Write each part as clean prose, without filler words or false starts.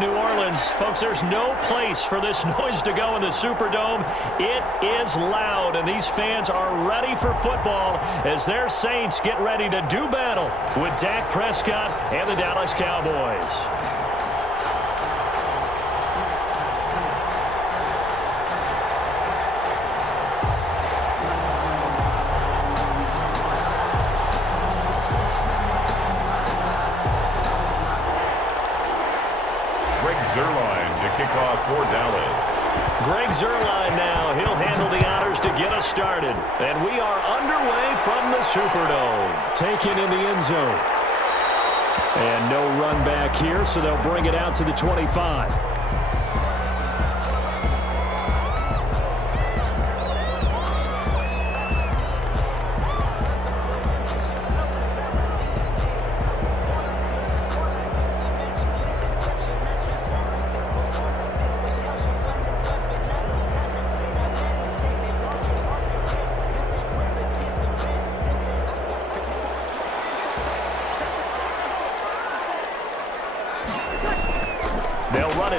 New Orleans. Folks, there's no place for this noise to go in the Superdome. It is loud, and these fans are ready for football as their Saints get ready to do battle with Dak Prescott and the Dallas Cowboys. For Dallas. Greg Zuerlein now. He'll handle the honors to get us started. And we are underway from the Superdome. Taken in the end zone. And no run back here, so they'll bring it out to the 25.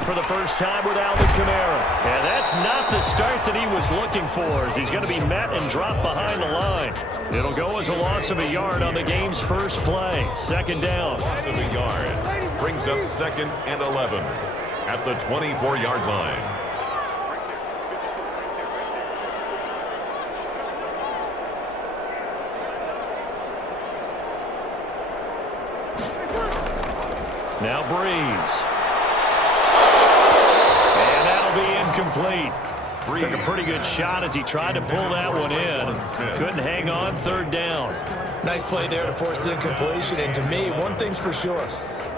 For the first time with Alvin Kamara. And that's not the start that he was looking for, as he's going to be met and dropped behind the line. It'll go as a loss of a yard on the game's first play. Second down. Loss of a yard. Brings up 2nd and 11 at the 24-yard line. Now Breeze. Complete. Took a pretty good shot as he tried to pull that one in. Couldn't hang on. Third down. Nice play there to force the incompletion. And to me, one thing's for sure.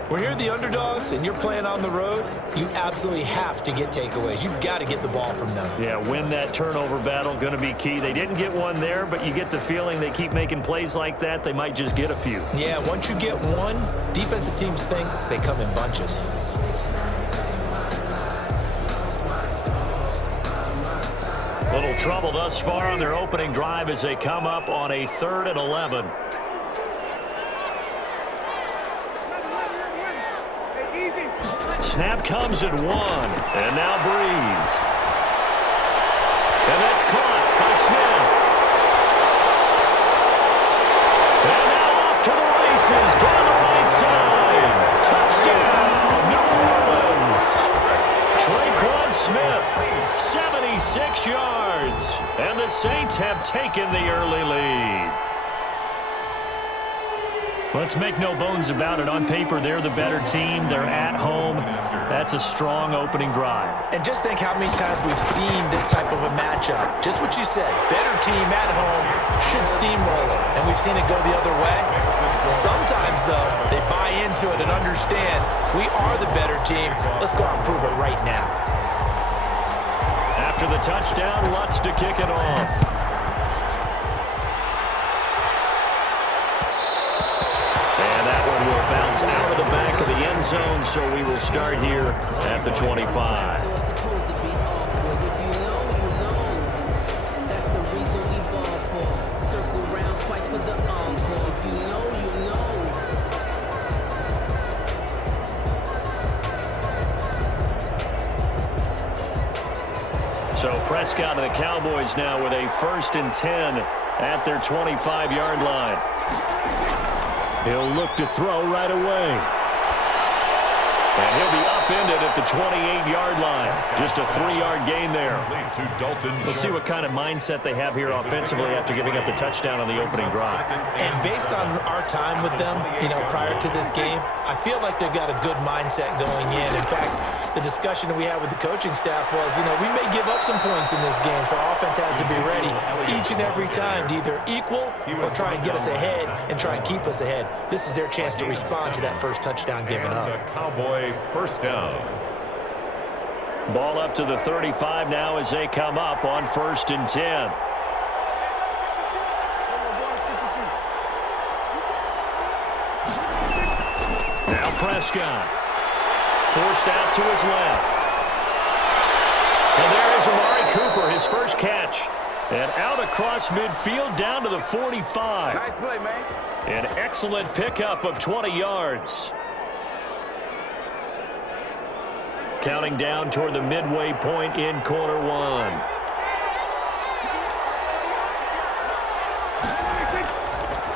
When you're the underdogs and you're playing on the road, you absolutely have to get takeaways. You've got to get the ball from them. Yeah, win that turnover battle. Going to be key. They didn't get one there, but you get the feeling they keep making plays like that. They might just get a few. Yeah, once you get one, defensive teams think they come in bunches. Little trouble thus far on their opening drive as they come up on a 3rd and 11. Snap comes at 1. And now Breeze. And that's caught by Smith. And now off to the races down the right side. Touchdown, New Orleans. Traquan Smith, 76 yards. And the Saints have taken the early lead. Let's make no bones about it. On paper, they're the better team. They're at home. That's a strong opening drive. And just think how many times we've seen this type of a matchup. Just what you said. Better team at home should steamroll it. And we've seen it go the other way. Sometimes, though, they buy into it and understand we are the better team. Let's go out and prove it right now. After the touchdown, Lutz to kick it off. Out of the back of the end zone, so we will start here at the 25. So Prescott and the Cowboys now with a 1st and 10 at their 25-yard line. He'll look to throw right away. And he'll be upended at the 28-yard line. Just a 3-yard gain there. Let's see what kind of mindset they have here offensively after giving up the touchdown on the opening drive. And based on our time with them, prior to this game, I feel like they've got a good mindset going in. In fact, the discussion that we had with the coaching staff was, we may give up some points in this game, so our offense has to be ready each and every time to either equal or try and get us ahead and try and keep us ahead. This is their chance to respond to that first touchdown given up. Cowboy first down. Ball up to the 35 now as they come up on 1st and 10. Now Prescott. Forced out to his left. And there is Amari Cooper, his first catch. And out across midfield down to the 45. Nice play, man. An excellent pickup of 20 yards. counting down toward the midway point in quarter one.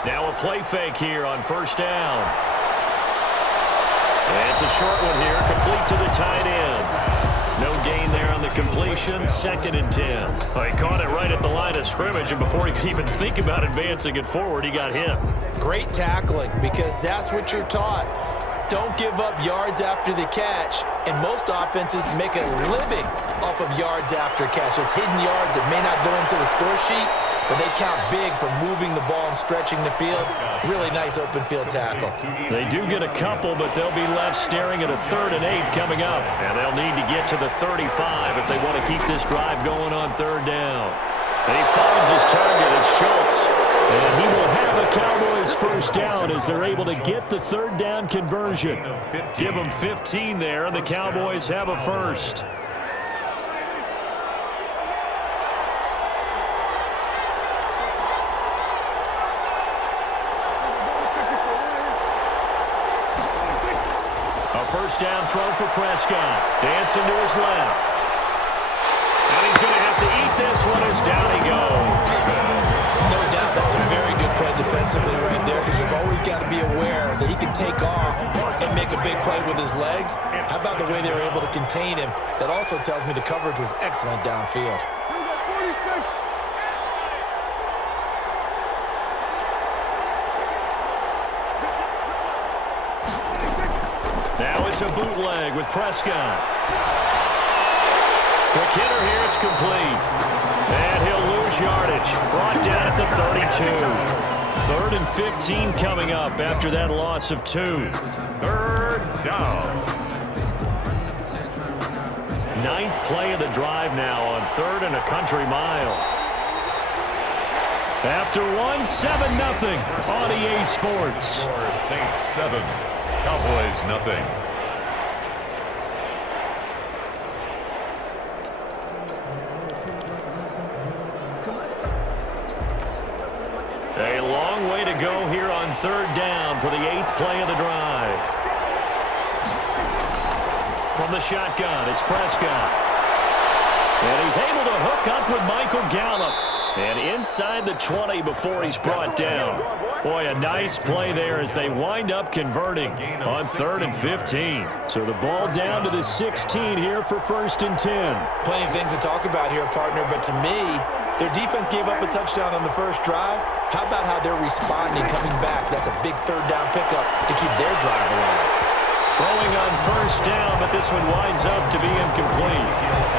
Now a play fake here on first down. And it's a short one here, complete to the tight end. No gain there on the completion, 2nd and 10. Well, he caught it right at the line of scrimmage, and before he could even think about advancing it forward, he got hit. Great tackling, because that's what you're taught. Don't give up yards after the catch, and most offenses make a living off of yards after catches. Hidden yards that may not go into the score sheet, but they count big for moving the ball and stretching the field. Really nice open field tackle. They do get a couple, but they'll be left staring at a 3rd and 8 coming up. And they'll need to get to the 35 if they want to keep this drive going on 3rd down. And he finds his target. It's Schultz. And he will have a Cowboys first down as they're able to get the 3rd down conversion. Give them 15 there, and the Cowboys have a first. First down throw for Prescott. Dancing to his left. And he's going to have to eat this one as down he goes. No doubt that's a very good play defensively right there, because you've always got to be aware that he can take off and make a big play with his legs. How about the way they were able to contain him? That also tells me the coverage was excellent downfield. Now it's a bootleg with Prescott. Quick hitter here, it's complete. And he'll lose yardage. Brought down at the 32. 3rd and 15 coming up after that loss of 2. 3rd down. 9th play of the drive now on 3rd and a country mile. After 1, 7-0 on EA Sports. For Saints 7, Cowboys nothing. A long way to go here on 3rd down for the 8th play of the drive. From the shotgun, it's Prescott. And he's able to hook up with Michael Gallup. And inside the 20 before he's brought down. Boy, a nice play there as they wind up converting on 3rd and 15. So the ball down to the 16 here for 1st and 10. Plenty of things to talk about here, partner, but to me, their defense gave up a touchdown on the first drive. How about how they're responding, coming back? That's a big 3rd down pickup to keep their drive alive. Throwing on 1st down, but this one winds up to be incomplete.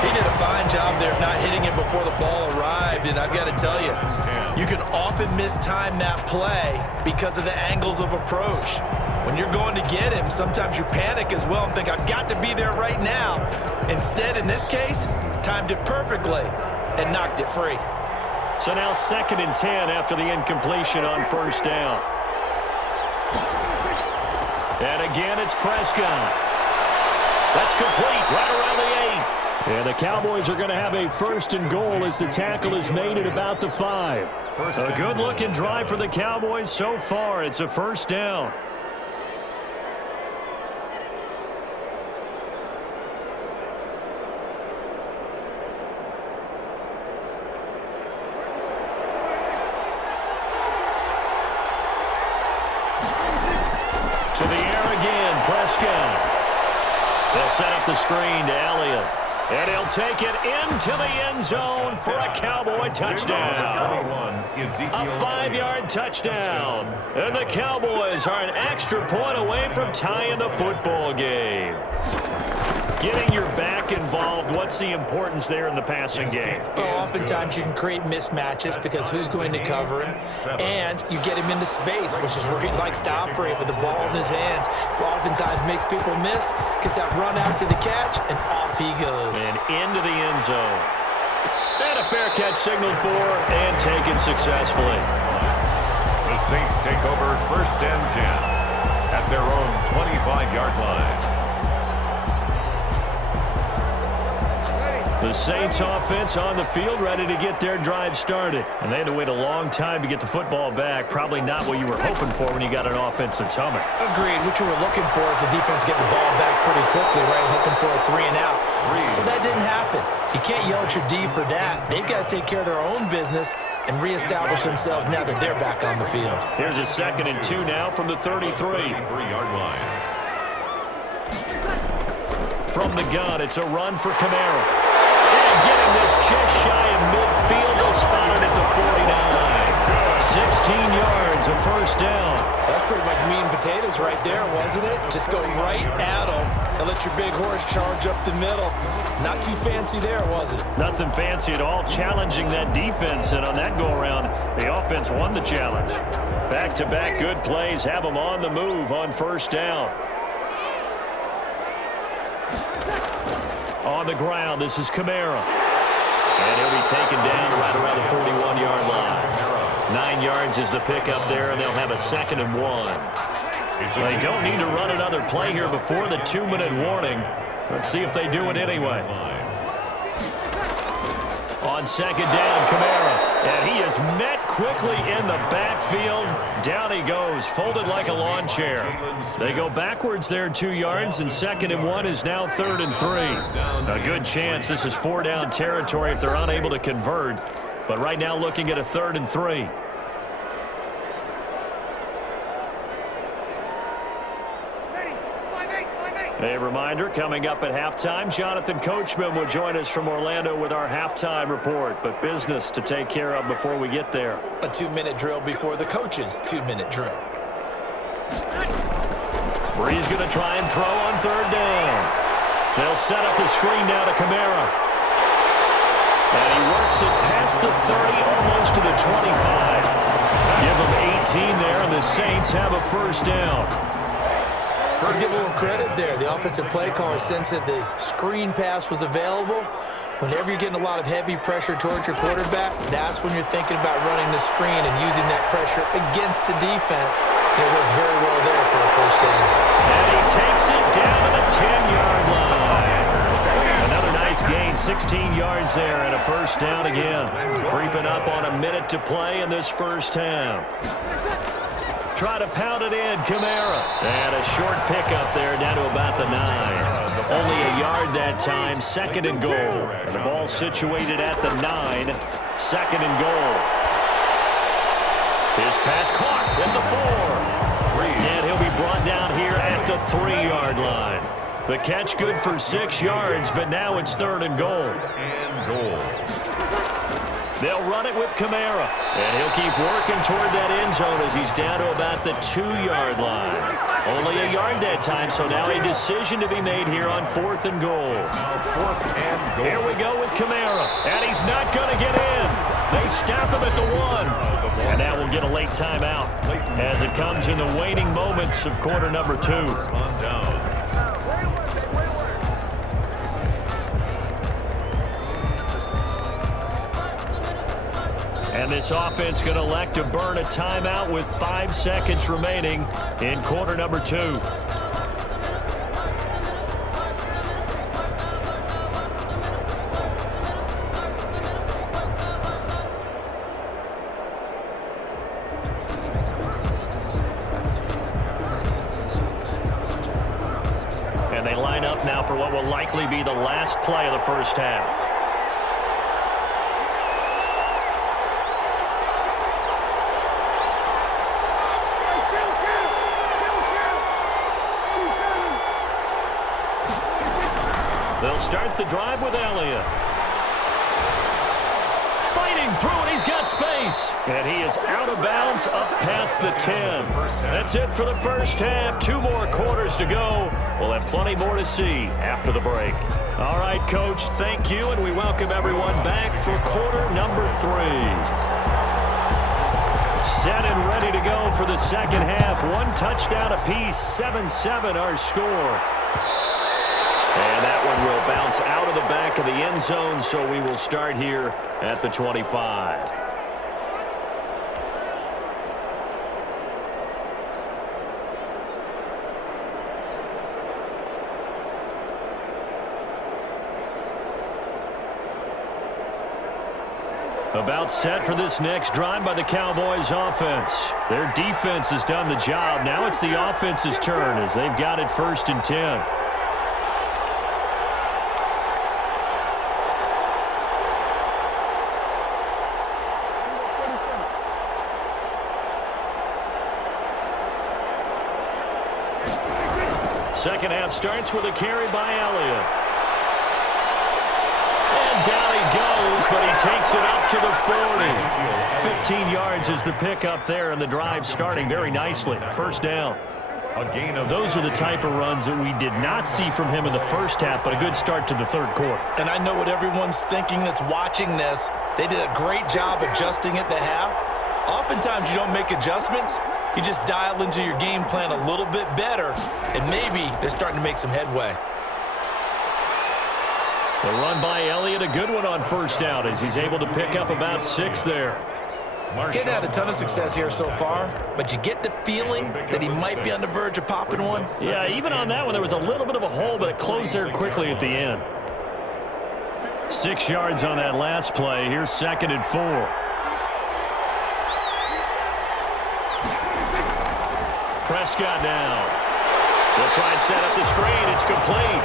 He did a fine job there of not hitting it before the ball arrived, and I've got to tell you, you can often mistime that play because of the angles of approach. When you're going to get him, sometimes you panic as well and think, I've got to be there right now. Instead, in this case, timed it perfectly and knocked it free. So now 2nd and 10 after the incompletion on 1st down. And again, it's Prescott. That's complete right around the 8. And the Cowboys are going to have a 1st and goal as the tackle is made at about the 5. A good-looking drive for the Cowboys so far. It's a 1st down. To the air again, Prescott. They'll set up the screen to Elliott. And he'll take it into the end zone for a Cowboy touchdown. A 5-yard touchdown. And the Cowboys are an extra point away from tying the football game. Getting your back involved, what's the importance there in the passing game? Well, oftentimes you can create mismatches because who's going to cover him, and you get him into space, which is where he likes to operate with the ball in his hands. Oftentimes makes people miss, gets that run after the catch, and off he goes. And into the end zone. And a fair catch signaled for and taken successfully. The Saints take over 1st and 10 at their own 25-yard line. The The Saints offense on the field, ready to get their drive started. And they had to wait a long time to get the football back. Probably not what you were hoping for when you got an offense that's humming. Agreed. What you were looking for is the defense getting the ball back pretty quickly, right? Hoping for a 3 and out. So that didn't happen. You can't yell at your D for that. They've got to take care of their own business and reestablish themselves now that they're back on the field. Here's a 2nd and 2 now from the 33. 33-yard line. From the gun, it's a run for Kamara. And getting this just shy of midfield, they'll spot it at the 49. 16 yards, a first down. That's pretty much meat and potatoes right there, wasn't it? Just go right at them and let your big horse charge up the middle. Not too fancy there, was it? Nothing fancy at all, challenging that defense, and on that go-around, the offense won the challenge. Back-to-back good plays have them on the move on first down. On the ground, this is Kamara. And he'll be taken down right around the 41-yard line. 9 yards is the pickup there, and they'll have a 2nd and 1. They don't need to run another play here before the 2-minute warning. Let's see if they do it anyway. On 2nd down, Kamara. And he is met quickly in the backfield. Down he goes, folded like a lawn chair. They go backwards there 2 yards, and 2nd and 1 is now 3rd and 3. A good chance this is 4-down territory if they're unable to convert. But right now looking at a 3rd and 3. A reminder, coming up at halftime, Jonathan Coachman will join us from Orlando with our halftime report, but business to take care of before we get there. A 2-minute drill before the coach's 2-minute drill. Bree's going to try and throw on 3rd down. They'll set up the screen now to Kamara. And he works it past the 30, almost to the 25. Give him 18 there, and the Saints have a first down. Let's give a little credit there. The offensive play caller sensed that the screen pass was available. Whenever you're getting a lot of heavy pressure towards your quarterback, that's when you're thinking about running the screen and using that pressure against the defense. And it worked very well there for a first down. And he takes it down to the 10-yard line. Another nice gain, 16 yards there, and a first down again. Creeping up on a minute to play in this first half. Try to pound it in, Kamara. And a short pickup there down to about the 9. Only a yard that time, 2nd and goal. And the ball situated at the 9, 2nd and goal. His pass caught at the 4. And he'll be brought down here at the 3-yard line. The catch good for 6 yards, but now it's 3rd and goal. They'll run it with Kamara, and he'll keep working toward that end zone as he's down to about the 2-yard line. Only a yard that time, so now a decision to be made here on 4th and goal. Here we go with Kamara, and he's not going to get in. They stop him at the 1, and now we'll get a late timeout as it comes in the waning moments of quarter number 2. And this offense going to elect to burn a timeout with 5 seconds remaining in quarter number 2. And they line up now for what will likely be the last play of the first half. They'll start the drive with Elliott. Fighting through it, he's got space. And he is out of bounds up past the 10. That's it for the first half. 2 more quarters to go. We'll have plenty more to see after the break. All right, Coach, thank you, and we welcome everyone back for quarter number 3. Set and ready to go for the second half. 1 touchdown apiece, 7-7 our score. And that one will bounce out of the back of the end zone, so we will start here at the 25. About set for this next drive by the Cowboys offense. Their defense has done the job. Now it's the offense's turn as they've got it 1st and 10. Second half starts with a carry by Elliott. And down he goes, but he takes it up to the 40. 15 yards is the pickup there, and the drive starting very nicely. 1st down. Those are the type of runs that we did not see from him in the 1st half, but a good start to the 3rd quarter. And I know what everyone's thinking that's watching this. They did a great job adjusting at the half. Oftentimes you don't make adjustments. You just dial into your game plan a little bit better, and maybe they're starting to make some headway. The run by Elliott, a good one on 1st down as he's able to pick up about 6 there. Getting had a ton of success here so far, but you get the feeling that he might be on the verge of popping one. Yeah, even on that one, there was a little bit of a hole, but it closed there quickly at the end. 6 yards on that last play. Here's 2nd and 4. Prescott now. They'll try and set up the screen. It's complete.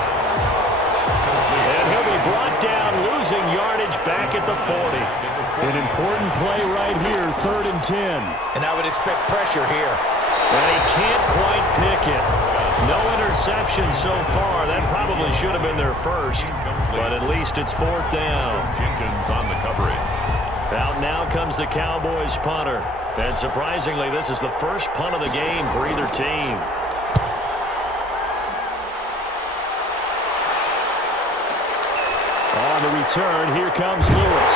And he'll be brought down, losing yardage back at the 40. An important play right here, 3rd and 10. And I would expect pressure here. And he can't quite pick it. No interception so far. That probably should have been their first, but at least it's 4th down. Jenkins on the coverage. Out now comes the Cowboys punter. And surprisingly, this is the first punt of the game for either team. On the return, here comes Lewis.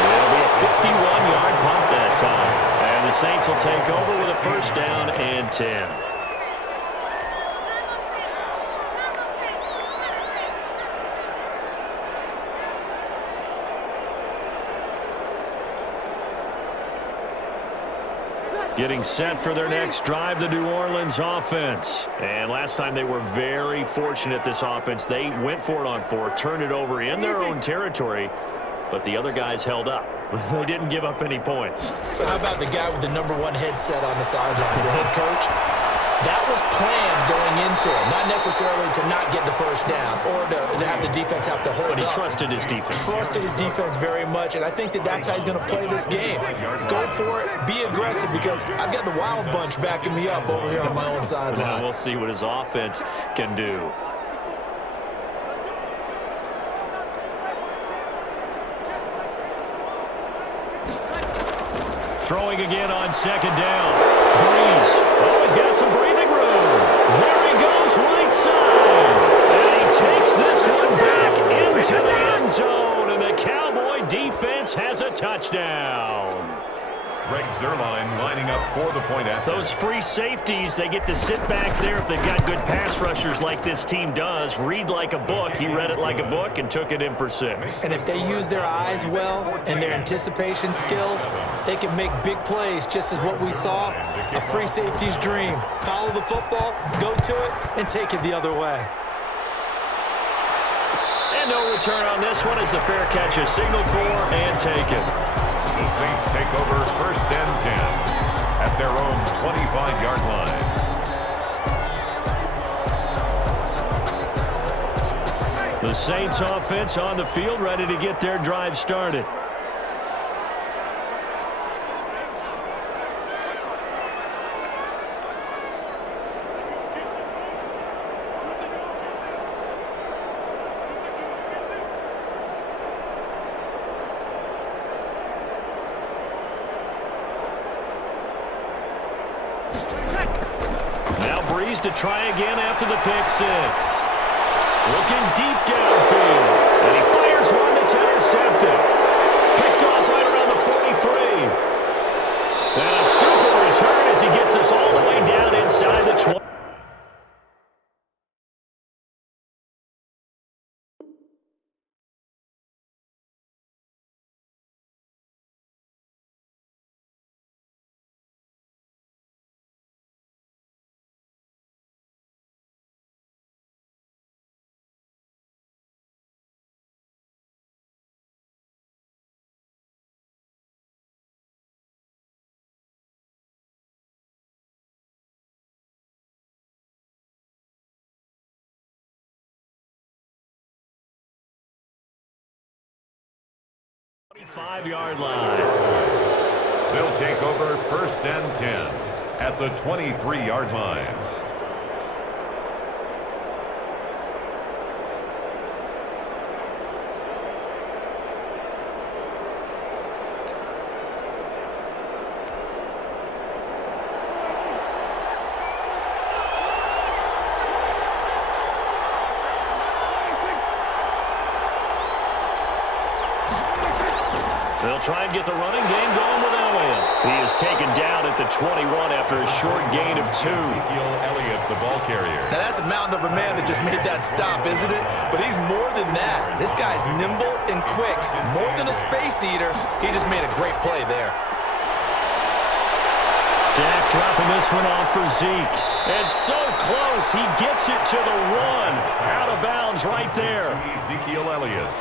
It'll be a 51-yard punt that time. And the Saints will take over with a 1st down and 10. Getting set for their next drive, the New Orleans offense. And last time they were very fortunate, this offense. They went for it on 4, turned it over in their own territory, but the other guys held up. They didn't give up any points. So how about the guy with the #1 headset on the sidelines, the head coach? That was planned going into it, not necessarily to not get the 1st down or to have the defense have to hold But he up. trusted his defense. Trusted his defense very much, and I think that's how he's going to play this game. Go for it, be aggressive, because I've got the wild bunch backing me up over here on my own sideline. We'll see what his offense can do. Throwing again on 2nd down. Breeze. Oh, he's got some breathing room. There he goes, right side. And he takes this one back into the end zone. And the Cowboy defense has a touchdown. Greg Zuerlein lining up for the point after. Those free safeties, they get to sit back there if they've got good pass rushers like this team does. Read like a book. He read it like a book and took it in for 6. And if they use their eyes well and their anticipation skills, they can make big plays, just as what we saw. A free safety's dream. Follow the football, go to it, and take it the other way. And no return on this one as the fair catch is signaled for and taken. The Saints take over 1st and 10 at their own 25-yard line. The Saints offense on the field, ready to get their drive started. To try again after the pick 6. Looking deep downfield. And he fires one that's intercepted. Picked off right around the 43. And a super return as he gets us all the way down inside the 20. 25-yard line. They'll take over 1st and 10 at the 23-yard line. They'll try and get the running game going with Elliott. He is taken down at the 21 after a short gain of 2. Ezekiel Elliott, the ball carrier. Now, that's a mountain of a man that just made that stop, isn't it? But he's more than that. This guy's nimble and quick. More than a space eater. He just made a great play there. Dak dropping this one off for Zeke. It's so close. He gets it to the 1. Out of bounds right there. Ezekiel Elliott.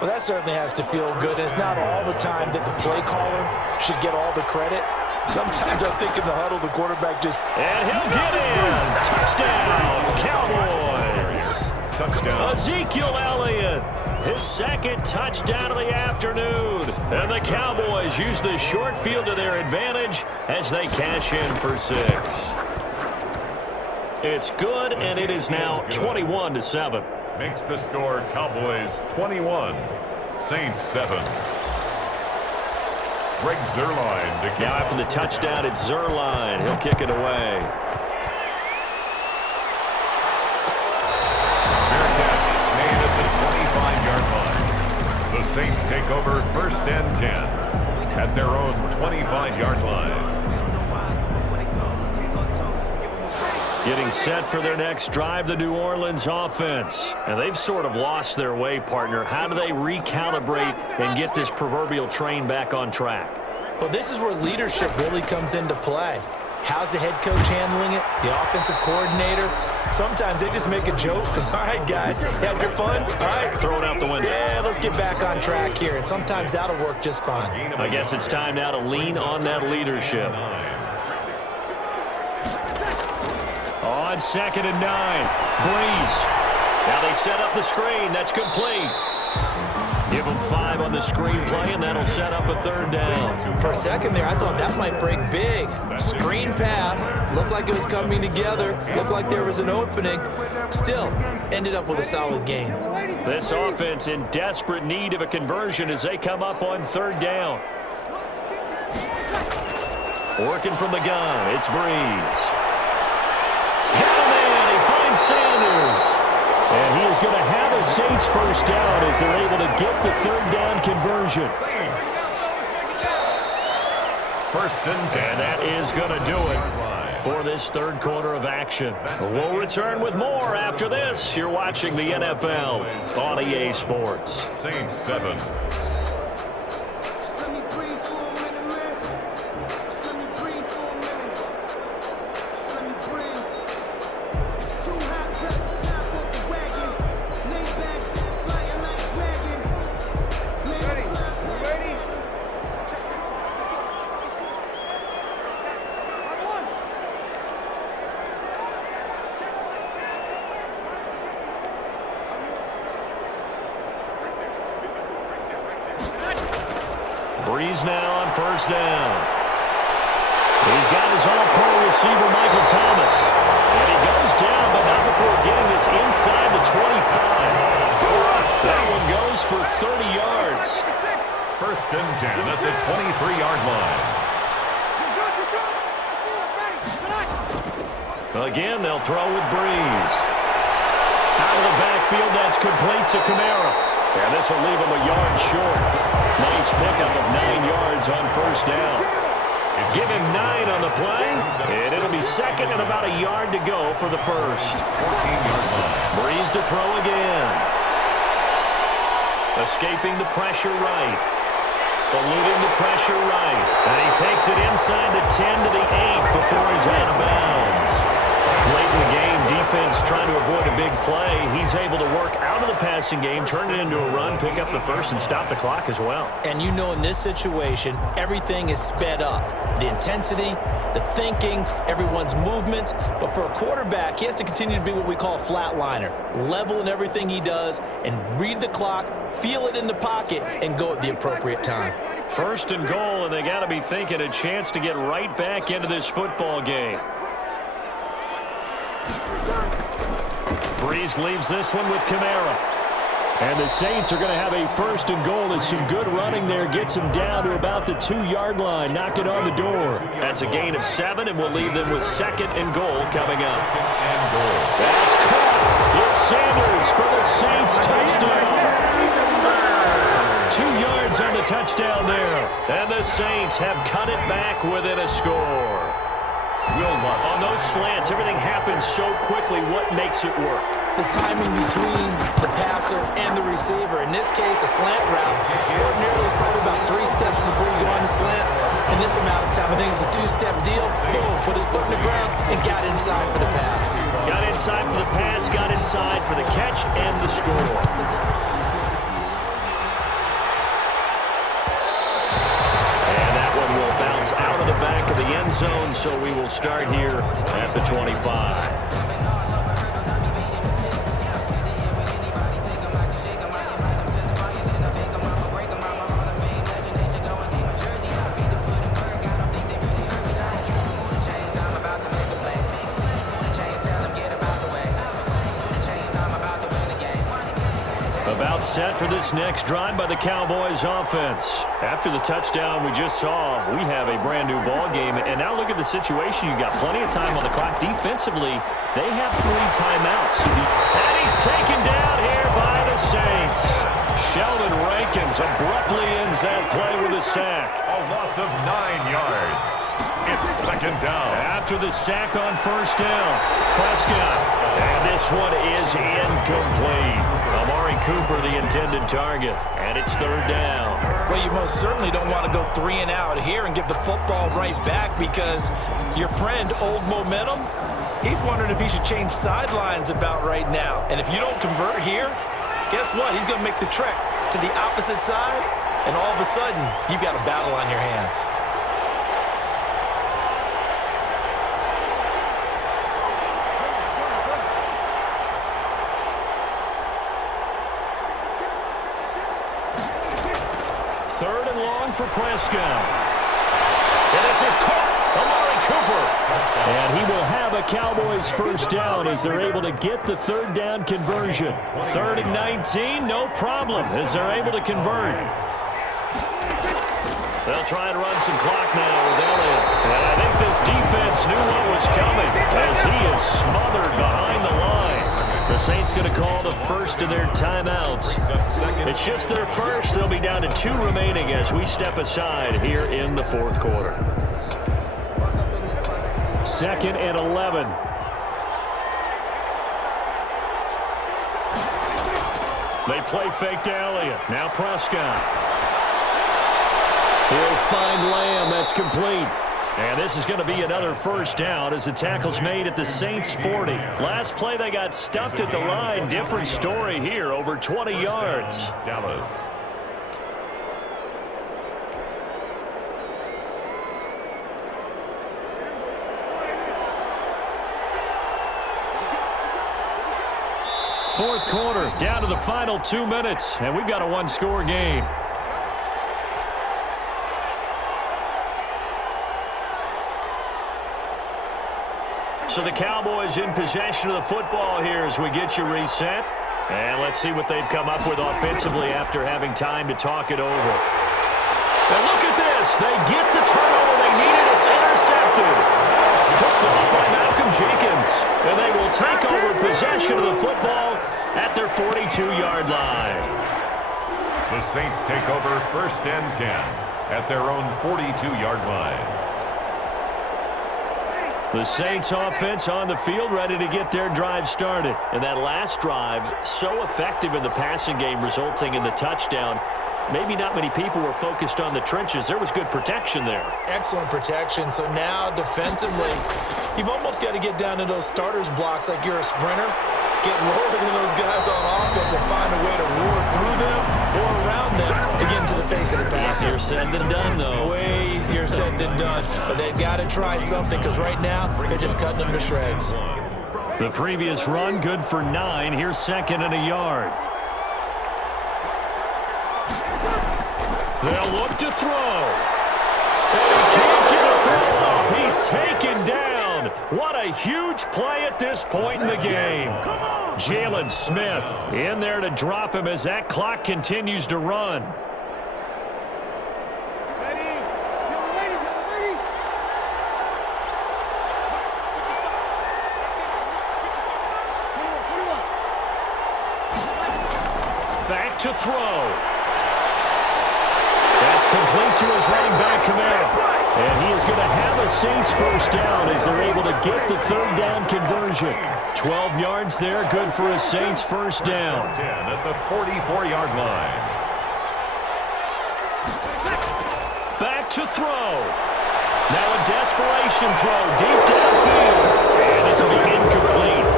Well, that certainly has to feel good. It's not all the time that the play caller should get all the credit. Sometimes I think in the huddle, the quarterback just... And he'll get in. Touchdown, Cowboys. Touchdown. Ezekiel Elliott, his second touchdown of the afternoon. And the Cowboys use the short field to their advantage as they cash in for 6. It's good, and it is now 21-7. Makes the score Cowboys 21, Saints 7. Greg Zuerlein to kick. Now after the touchdown, it's Zuerlein. He'll kick it away. Fair catch made at the 25-yard line. The Saints take over 1st and 10 at their own 25-yard line. Getting set for their next drive, the New Orleans offense. And they've sort of lost their way, partner. How do they recalibrate and get this proverbial train back on track? Well, this is where leadership really comes into play. How's the head coach handling it? The offensive coordinator? Sometimes they just make a joke. All right, guys, had your fun? All right. Throw it out the window. Yeah, let's get back on track here. And sometimes that'll work just fine. I guess it's time now to lean on that leadership. On 2nd and 9, Breeze. Now they set up the screen. That's complete. Give them 5 on the screen play, and that'll set up a 3rd down. For a second there, I thought that might break big. Screen pass. Looked like it was coming together. Looked like there was an opening. Still, ended up with a solid gain. This offense in desperate need of a conversion as they come up on 3rd down. Working from the gun, it's Breeze. Got a man, he finds Sanders. And he is going to have a Saints first down as they're able to get the 3rd down conversion. 1st and 10. And that is going to do it for this 3rd quarter of action. We'll return with more after this. You're watching the NFL on EA Sports. Saints 7. Breeze now on 1st down. He's got his all-pro receiver, Michael Thomas. And he goes down, but not before getting this inside the 25. That one goes for 30 yards. 1st and 10 at the 23-yard line. Again, they'll throw with Breeze. Out of the backfield, that's complete to Kamara. And this will leave him a yard short. Nice pickup of 9 yards on 1st down. Give him 9 on the play, and it'll be 2nd and about a yard to go for the 1st. 14-yard line. Breeze to throw again. Escaping the pressure right. Eluding the pressure right. And he takes it inside the 10 to the 8 before he's out of bounds. Late in the game, defense trying to avoid a big play. He's able to work out of the passing game, turn it into a run, pick up the first, and stop the clock as well. And you know in this situation, everything is sped up. The intensity, the thinking, everyone's movements. But for a quarterback, he has to continue to be what we call a flatliner. Level in everything he does and read the clock, feel it in the pocket, and go at the appropriate time. First and goal, and they got to be thinking a chance to get right back into this football game. Breeze leaves this one with Kamara. And the Saints are going to have a first and goal as some good running there gets them down to about the 2-yard line. Knock it on the door. That's a gain of 7, and we'll leave them with second and goal coming up. That's caught. It's Sanders for the Saints touchdown. 2 yards on the touchdown there. And the Saints have cut it back within a score. On those slants, everything happens so quickly. What makes it work? The timing between the passer and the receiver. In this case, a slant route. Ordinarily, it's probably about 3 steps before you go on the slant. In this amount of time, I think it was a 2-step deal. Boom, put his foot in the ground and got inside for the pass. Got inside for the pass, got inside for the catch and the score. Out of the back of the end zone, so we will start here at the 25. About set for this next drive by the Cowboys offense. After the touchdown we just saw, we have a brand new ball game. And now look at the situation. You've got plenty of time on the clock. Defensively, they have 3 timeouts. And he's taken down here by the Saints. Sheldon Rankins abruptly ends that play with a sack. A loss of 9 yards. It's second down. After the sack on first down, Prescott. And this one is incomplete. Amari Cooper, the intended target. And it's third down. Well, you most certainly don't want to go 3 and out here and give the football right back because your friend, Old Momentum, he's wondering if he should change sidelines about right now. And if you don't convert here, guess what? He's going to make the trek to the opposite side, and all of a sudden, you've got a battle on your hands. Third and long for Prescott. And this is caught. Amari Cooper. And he will have a Cowboys first down as they're able to get the third down conversion. 3rd and 19, no problem as they're able to convert. They'll try and run some clock now with Elliott. And I think this defense knew what was coming as he is smothered behind the line. The Saints going to call the first of their timeouts. It's just their first. They'll be down to 2 remaining as we step aside here in the 4th quarter. 2nd and 11. They play fake to Elliott. Now Prescott. He'll find Lamb. That's complete. And this is going to be another first down as the tackle's made at the Saints 40. Last play they got stuffed at the line. Different story here, over 20 yards. Dallas. Fourth quarter, down to the final 2 minutes, and we've got a 1-score game. So the Cowboys in possession of the football here as we get you reset. And let's see what they've come up with offensively after having time to talk it over. And look at this. They get the turnover they needed. It's intercepted. Picked up by Malcolm Jenkins. And they will take over possession of the football at their 42-yard line. The Saints take over 1st and 10 at their own 42-yard line. The Saints offense on the field ready to get their drive started. And that last drive so effective in the passing game resulting in the touchdown. maybe not many people were focused on the trenches. There was good protection there. Excellent protection. So now defensively, you've almost got to get down to those starters blocks like you're a sprinter. Get lower than those guys on offense and find a way to roar through them or around them to get into the face of the passer. Easier said than done, though. Way easier said than done. But they've got to try something because right now they're just cutting them to shreds. The previous run, good for 9. Here's 2nd and a yard. They'll look to throw. And he can't get a throw off. He's taken down. What a huge play at this point in the game. Jalen Smith in there to drop him as that clock continues to run. Back to throw. That's complete to his running back, Kamara. And he is going to have a Saints first down as they're able to get the 3rd down conversion. 12 yards there, good for a Saints first down. 10 at the 44-yard line. Back to throw. Now a desperation throw deep downfield. And this will be incomplete.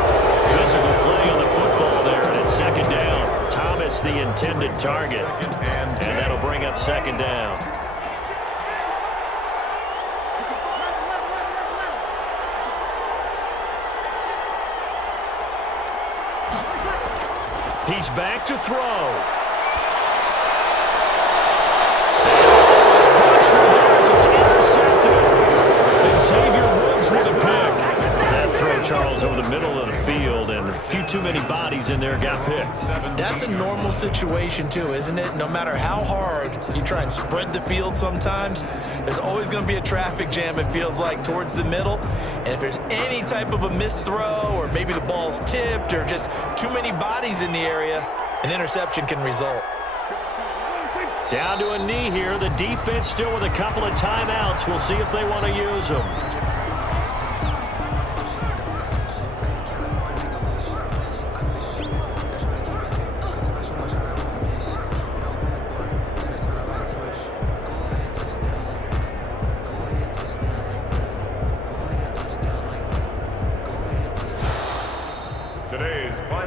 Physical play on the football there, and it's 2nd down. Thomas the intended target. And that'll bring up 2nd down. He's back to throw. Crusher there as it's intercepted. And Xavier Woods with a pick. That throw, Charles, over the middle of the field, and a few too many bodies in there got picked. That's a normal situation, too, isn't it? No matter how hard you try and spread the field sometimes, there's always going to be a traffic jam, it feels like, towards the middle. And if there's any type of a missed throw or maybe the ball's tipped or just too many bodies in the area, an interception can result. Down to a knee here. The defense still with a couple of timeouts. We'll see if they want to use them.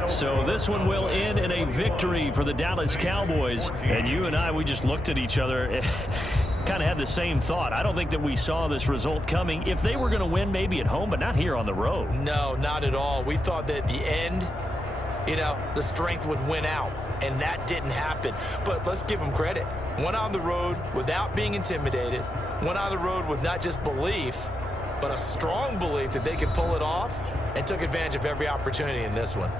So this one will end in a victory for the Dallas Cowboys. And you and I, we just looked at each other, kind of had the same thought. I don't think that we saw this result coming. If they were going to win, maybe at home, but not here on the road. No, not at all. We thought that at the end, the strength would win out, and that didn't happen. But let's give them credit. Went on the road without being intimidated. Went on the road with not just belief, but a strong belief that they could pull it off, and took advantage of every opportunity in this one.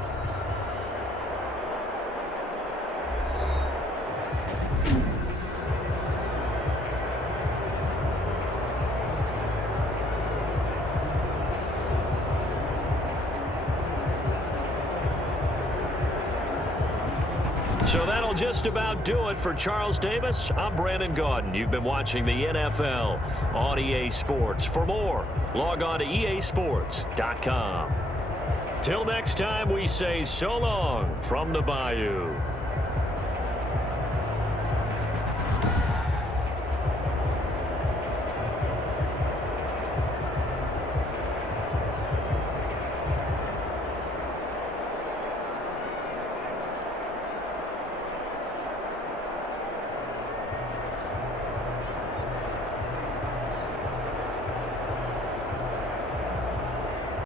So that'll just about do it for Charles Davis. I'm Brandon Gaudin. You've been watching the NFL on EA Sports. For more, log on to easports.com. Till next time, we say so long from the Bayou.